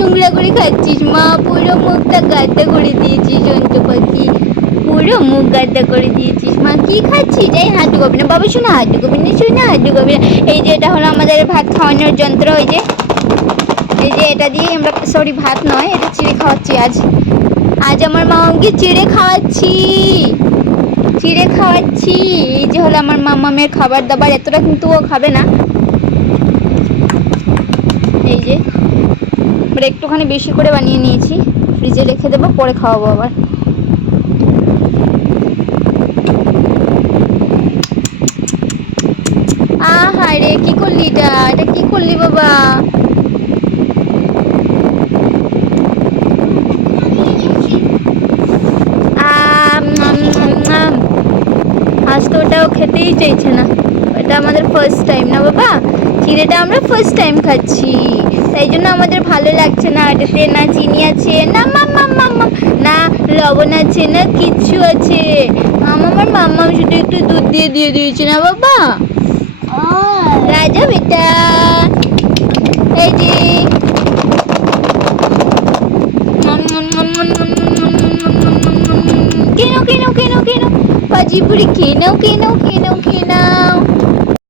নোংরা করে খাচ্ছিস। মা, পুরো মুখটা গাদ্দা করে দিয়েছিস, জন্তু পাখি। পুরো মুখ গাদ্দা করে দিয়েছিস। মা, কি খাচ্ছিস? এই হাঁটু করবি না। বাবা, শোনা, হাঁটু করবি না, শোনা, হাঁটু করবি না। এই যে, এটা হলো আমাদের ভাত খাওয়ানোর যন্ত্র। ওই যে, এই যে, এটা দিয়ে আমরা সরি ভাত নয়, এটা চিড়ে খাওয়াচ্ছি আজ। আজ আমার মামাকে চিড়ে খাওয়াচ্ছি। চিড়ে খাওয়াচ্ছি। এই যে, হলো আমার মামামের খাবার দাবার। এতটা কিন্তু ও খাবে না। এই যে আমরা একটুখানি বেশি করে বানিয়ে নিয়েছি। ফ্রিজে রেখে দেবো, পরে খাওয়াবো আবার। আহা রে, কি করলি এটা? এটা কি করলি বাবা। আজ তো ওটাও খেতেই চাইছে না। এটা আমাদের ফার্স্ট টাইম না বাবা? চিড়েটা আমরা ফার্স্ট টাইম খাচ্ছি তাই জন্য আমাদের ভালো লাগছে না এটাতে না চিনি আছে না মাম মাম মাম মাম, না লবণ আছে না কিচ্ছু আছে আমার মাম্মাম শুধু একটু দুধ দিয়ে দিয়ে দিয়েছে না বাবা রাজা বেটা এই যে কেন কেন কেন কেন পাজি পুরি কেন কেন খেয়ে